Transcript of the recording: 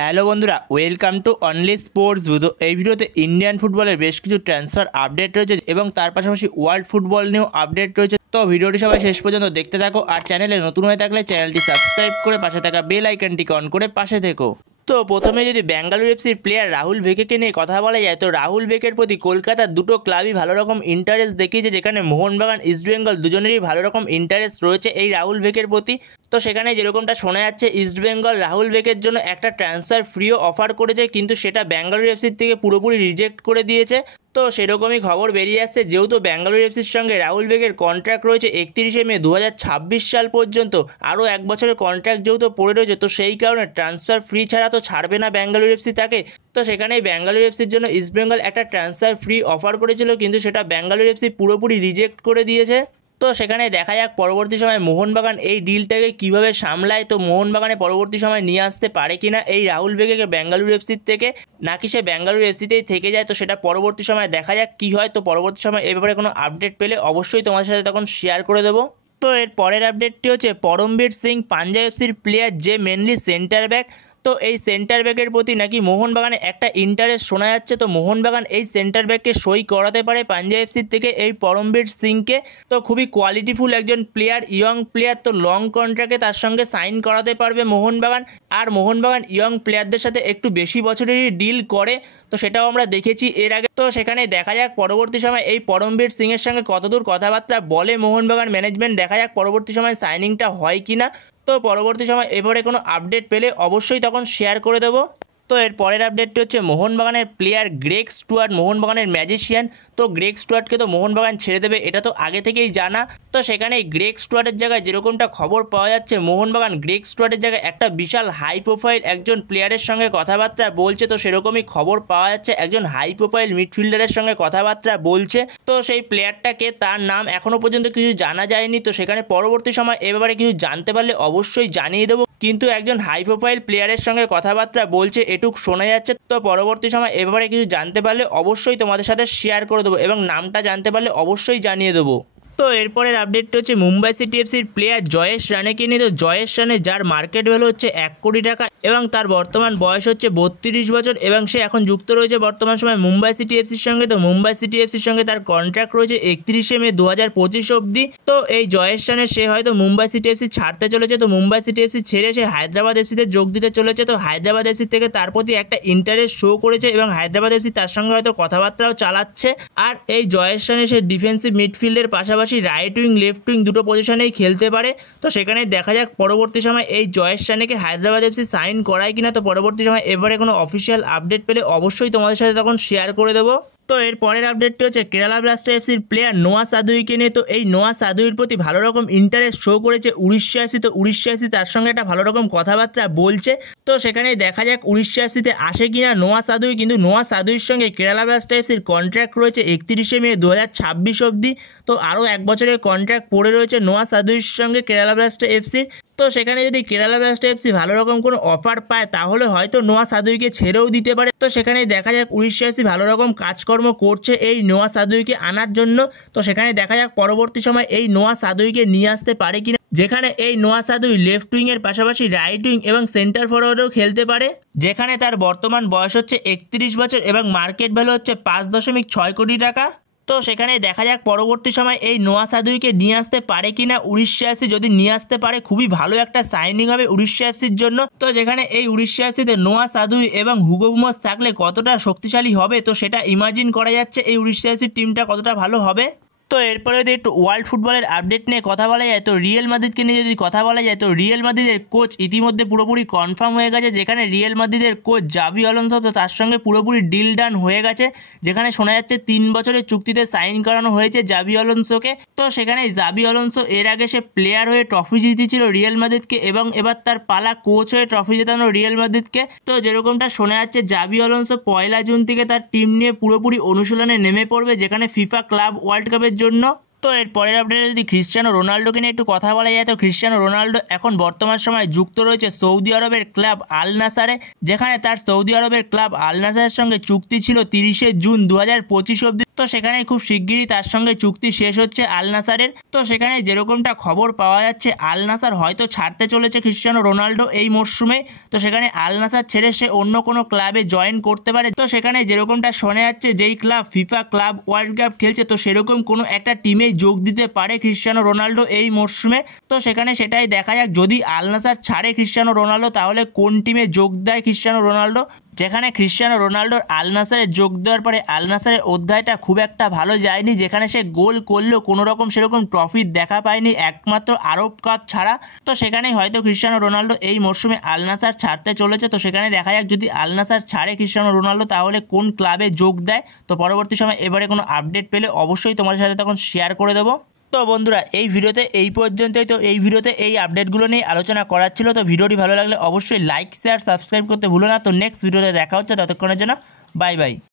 Hello বন্ধুরা, welcome to only sports view. তো এই ভিডিওতে ইন্ডিয়ান ফুটবলের বেশ কিছু ট্রান্সফার আপডেট রয়েছে এবং তার পাশাপাশি ওয়ার্ল্ড ফুটবল নিয়েও আপডেট রয়েছে। তো ভিডিওটি সবাই শেষ পর্যন্ত দেখতে থাকো, আর চ্যানেলে নতুন হয়ে থাকলে চ্যানেলটি সাবস্ক্রাইব করে পাশে থাকা বেল আইকনটিকে অন করে পাশে থেকো। তো প্রথমে যদি বেঙ্গালুরু এফসির প্লেয়ার রাহুল ভেকেকে নিয়ে কথা বলা যায়, তো রাহুল ভেকের প্রতি কলকাতার দুটো ক্লাবই ভালো রকম ইন্টারেস্ট দেখিয়েছে, যেখানে মোহনবাগান ইস্টবেঙ্গল দুজনেরই ভালো রকম ইন্টারেস্ট রয়েছে এই রাহুল ভেকের প্রতি। তো সেখানে যেরকমটা শোনা যাচ্ছে, ইস্টবেঙ্গল রাহুল ভেকের জন্য একটা ট্রান্সফার ফ্রিও অফার করেছে, কিন্তু সেটা বেঙ্গালুরু এফসির থেকে পুরোপুরি রিজেক্ট করে দিয়েছে। তো সেরকমই খবর বেরিয়ে আসছে, যেহেতু বেঙ্গালুরু এফসির সঙ্গে রাহুল ভেকের কন্ট্রাক্ট রয়েছে 31শে মে 2026 সাল পর্যন্ত, আরও এক বছরের কন্ট্রাক্ট যেহেতু পড়ে রয়েছে, তো সেই কারণে ট্রান্সফার ফ্রি ছাড়া তো ছাড়বে না বেঙ্গালুরু এফসি তাকে। তো সেখানেই বেঙ্গালুরু এফসির জন্য ইস্টবেঙ্গল একটা ট্রান্সফার ফ্রি অফার করেছিল, কিন্তু সেটা বেঙ্গালুরু এফসি পুরোপুরি রিজেক্ট করে দিয়েছে। তো সেখানে দেখা যাক পরবর্তী সময় মোহনবাগান এই ডিলটাকে কীভাবে সামলায়। তো মোহনবাগানে পরবর্তী সময় নিয়ে আসতে পারে কিনা এই রাহুল ভেকেকে বেঙ্গালুরু এফসির থেকে, নাকি সে বেঙ্গালুরু এফসিতেই থেকে যায়, তো সেটা পরবর্তী সময় দেখা যাক কী হয়। তো পরবর্তী সময় এ ব্যাপারে কোনো আপডেট পেলে অবশ্যই তোমাদের সাথে তখন শেয়ার করে দেবো। তো এর পরের আপডেটটি হচ্ছে পরমবীর সিং, পাঞ্জাব এফসির প্লেয়ার, যে মেনলি সেন্টার ব্যাক। তো এই সেন্টার ব্যাকের প্রতি নাকি মোহনবাগানে একটা ইন্টারেস্ট শোনা যাচ্ছে। তো মোহনবাগান এই সেন্টার ব্যাককে সই করাতে পারে পাঞ্জাব এফসির থেকে এই পরমবীর সিংকে। তো খুবই কোয়ালিটিফুল একজন প্লেয়ার, ইয়ং প্লেয়ার, তো লং কন্ট্রাক্টে তার সঙ্গে সাইন করাতে পারবে মোহনবাগান। আর মোহনবাগান ইয়ং প্লেয়ারদের সাথে একটু বেশি বছরেরই ডিল করে, তো সেটাও আমরা দেখেছি এর আগে। তো সেখানে দেখা যাক পরবর্তী সময় এই পরমবীর সিংয়ের সঙ্গে কতদূর কথাবার্তা বলে মোহনবাগান ম্যানেজমেন্ট, দেখা যাক পরবর্তী সময় সাইনিংটা হয় কি না। তো পরবর্তী সময় এবারে কোনো আপডেট পেলে অবশ্যই তখন শেয়ার করে দেবো। তো এর পরের আপডেটটি হচ্ছে মোহনবাগানের প্লেয়ার গ্রেগ স্টুয়ার্ট, মোহনবাগানের ম্যাজিশিয়ান। তো গ্রেগ স্টুয়ার্টকে তো মোহনবাগান ছেড়ে দেবে, এটা তো আগে থেকেই জানা। তো সেখানে গ্রেগ স্টুয়ার্টের জায়গায় যেরকমটা খবর পাওয়া যাচ্ছে, মোহনবাগান গ্রেগ স্টুয়ার্টের জায়গায় একটা বিশাল হাই প্রোফাইল একজন প্লেয়ারের সঙ্গে কথাবার্তা বলছে। তো সেরকমই খবর পাওয়া যাচ্ছে, একজন হাই প্রোফাইল মিডফিল্ডারের সঙ্গে কথাবার্তা বলছে। তো সেই প্লেয়ারটাকে, তার নাম এখনও পর্যন্ত কিছু জানা যায়নি। তো সেখানে পরবর্তী সময় এ ব্যাপারে কিছু জানতে পারলে অবশ্যই জানিয়ে দেবো, কিন্তু একজন হাই প্রোফাইল প্লেয়ারের সঙ্গে কথাবার্তা বলছে এটুক শোনা যাচ্ছে। তো পরবর্তী সময় এ ব্যাপারে কিছু জানতে পারলে অবশ্যই তোমাদের সাথে শেয়ার করে দেবো এবং নামটা জানতে পারলে অবশ্যই জানিয়ে দেবো। তো এরপরের আপডেটটা হচ্ছে মুম্বাই সিটি এফসির প্লেয়ার জয়েশ রানেকে নিয়ে। তো জয়েশ রানে, যার মার্কেট ভ্যালু হচ্ছে 1 কোটি টাকা এবং তার বর্তমান বয়স হচ্ছে 32 বছর এবং সে এখন যুক্ত রয়েছে বর্তমান সময় মুম্বাই সিটি এফসির সঙ্গে। তো মুম্বাই সিটি এফসির সঙ্গে তার কন্ট্রাক্ট রয়েছে 31শে মে 2025 অবধি। তো এই জয়েশ রানে সে হয়তো মুম্বাই সিটি এফসি ছাড়তে চলেছে। তো মুম্বাই সিটি এফসি ছেড়ে সে হায়দ্রাবাদ এফসিতে যোগ দিতে চলেছে। তো হায়দ্রাবাদ এফসি থেকে তার প্রতি একটা ইন্টারেস্ট শো করেছে এবং হায়দ্রাবাদ এফসি তার সঙ্গে হয়তো কথাবার্তাও চালাচ্ছে। আর এই জয়েশ রানে সে ডিফেন্সিভ মিডফিল্ডের পাশাপাশি রাইট উইং, লেফট উইং দুটো পজিশনেই খেলতে পারে। তো সেখানে দেখা যাক পরবর্তী সময় এই জয়েশ রানেকে হায়দ্রাবাদ এফসি সাইন করায় কিনা। তো পরবর্তী সময় এবারে কোনো অফিসিয়াল আপডেট পেলে অবশ্যই তোমাদের সাথে তখন শেয়ার করে দেবো। তো এর পরের আপডেটটি হচ্ছে কেরালা ব্লাস্টার এফসির প্লেয়ার নোয়া সাদুইকে নিয়ে। তো এই নোয়া সাদুইর প্রতি ভালো রকম ইন্টারেস্ট শো করেছে উড়িষ্যা এফসি। তো উড়িষ্যা এফসি তার সঙ্গে একটা ভালো রকম কথাবার্তা বলছে। তো সেখানেই দেখা যাক উড়িষ্যা এফসিতে আসে কিনা নোয়া সাদুই। কিন্তু নোয়া সাদুইর সঙ্গে কেরালা ব্লাস্টার এফসির কন্ট্রাক্ট রয়েছে 31শে মে 2026 অবধি। তো আরও এক বছরের কন্ট্রাক্ট পড়ে রয়েছে নোয়া সাদুইর সঙ্গে কেরালা ব্লাস্টার এফসির। তো সেখানে যদি কেরালা ব্লাস্টার এফসি ভালো রকম কোনো অফার পায়, তাহলে হয়তো নোয়া সাদুইকে ছেড়েও দিতে পারে। তো সেখানেই দেখা যাক উড়িষ্যা এফসি ভালো রকম কাজকর্ম করছে এই নোয়া সাদুইকে আনার জন্য। তো সেখানে দেখা যাক পরবর্তী সময় এই নোয়া সাদুইকে নিয়ে আসতে পারে কিনা, যেখানে এই নোয়া সাদুই লেফট উইংয়ের পাশাপাশি রাইট উইং এবং সেন্টার ফরওয়ার্ডেও খেলতে পারে, যেখানে তার বর্তমান বয়স হচ্ছে 31 বছর এবং মার্কেট ভ্যালু হচ্ছে 5.6 কোটি টাকা। তো সেখানে দেখা যাক পরবর্তী সময় এই নোয়া সাদুইকে নিয়ে আসতে পারে কিনা উড়িষ্যা এফসি। যদি নিয়ে আসতে পারে, খুবই ভালো একটা সাইনিং হবে উড়িষ্যা এফসির জন্য। তো যেখানে এই উড়িষ্যা এফসিতে নোয়া সাদুই এবং হুগো বুমস থাকলে কতটা শক্তিশালী হবে, তো সেটা ইমাজিন করা যাচ্ছে এই উড়িষ্যা এফসির টিমটা কতটা ভালো হবে। তো এরপরে যদি একটু ওয়ার্ল্ড ফুটবলের আপডেট নিয়ে কথা বলা যায়, তো রিয়েল মাদ্রিদকে নিয়ে যদি কথা বলা যায়, তো রিয়েল মাদ্রিদের কোচ ইতিমধ্যে পুরোপুরি কনফার্ম হয়ে গেছে, যেখানে রিয়েল মাদ্রিদের কোচ জাভি আলোনসো, তো তার সঙ্গে পুরোপুরি ডিল ডান হয়ে গেছে, যেখানে শোনা যাচ্ছে 3 বছরের চুক্তিতে সাইন করানো হয়েছে জাভি আলোনসোকে। তো সেখানে জাভি আলোনসো এর আগে সে প্লেয়ার হয়ে ট্রফি জিতেছিল রিয়েল মাদ্রিদকে এবং এবার তার পালা কোচ হয়ে ট্রফি জেতানো রিয়েল মাদ্রিদকে। তো যেরকমটা শোনা যাচ্ছে, জাভি আলোনসো 1 জুন থেকে তার টিম নিয়ে পুরোপুরি অনুশীলনে নেমে পড়বে, যেখানে ফিফা ক্লাব ওয়ার্ল্ড কাপের জন্য। তো এর পরের আপডেটে যদি ক্রিস্টিয়ানো রোনাল্ডোকে নিয়ে একটু কথা বলা যায়, তো ক্রিস্টিয়ানো রোনাল্ডো এখন বর্তমান সময় যুক্ত রয়েছে সৌদি আরবের ক্লাব আল নাসারে, যেখানে তার সৌদি আরবের ক্লাব আল নাসারের সঙ্গে চুক্তি ছিল 30শে জুন 2025 অবধি। তো সেখানে খুব শিগগিরই তার সঙ্গে চুক্তি শেষ হচ্ছে আল নাসারের। তো সেখানে যেরকমটা খবর পাওয়া যাচ্ছে আল নাসার হয়তো ছাড়তে চলেছে ক্রিস্টিয়ানো রোনাল্ডো এই মরশুমে। তো সেখানে আল নাসার ছেড়ে সে অন্য কোনো ক্লাবে জয়েন করতে পারে। তো সেখানে যেরকমটা শোনা যাচ্ছে যেই club FIFA club world cup খেলছে তো সেরকম কোনো একটা টিমে যোগ দিতে পারে ক্রিস্টিয়ানো রোনাল্ডো এই মরশুমে। তো সেখানে সেটাই দেখা যাক, যদি আল নাসার ছাড়ে ক্রিস্টিয়ানো রোনাল্ডো তাহলে কোন টিমে যোগ দেয় ক্রিস্টিয়ানো রোনাল্ডো। যেখানে ক্রিস্টিয়ানো রোনাল্ডোর আল নাসারে যোগ দেওয়ার পরে আল নাসারের অধ্যায়টা খুব একটা ভালো যায়নি, যেখানে সে গোল করলেও কোনো রকম সেরকম ট্রফি দেখা পায়নি একমাত্র আরব কাপ ছাড়া। তো সেখানেই হয়তো ক্রিস্টিয়ানো রোনাল্ডো এই মরশুমে আল নাসার ছাড়তে চলেছে। তো সেখানে দেখা যাক যদি আল নাসার ছাড়ে ক্রিস্টিয়ানো রোনাল্ডো তাহলে কোন ক্লাবে যোগ দেয়। তো পরবর্তী সময় এবারে কোনো আপডেট পেলে অবশ্যই তোমাদের সাথে তখন শেয়ার করে দেবো। তো বন্ধুরা এই ভিডিওতে এই পর্যন্তই। তো এই ভিডিওতে এই আপডেটগুলো নিয়ে আলোচনা করার ছিল। তো ভিডিওটি ভালো লাগলে অবশ্যই লাইক শেয়ার সাবস্ক্রাইব করতে ভুলো না। তো নেক্সট ভিডিওতে দেখা হচ্ছে, ততক্ষণের জন্য বাই বাই।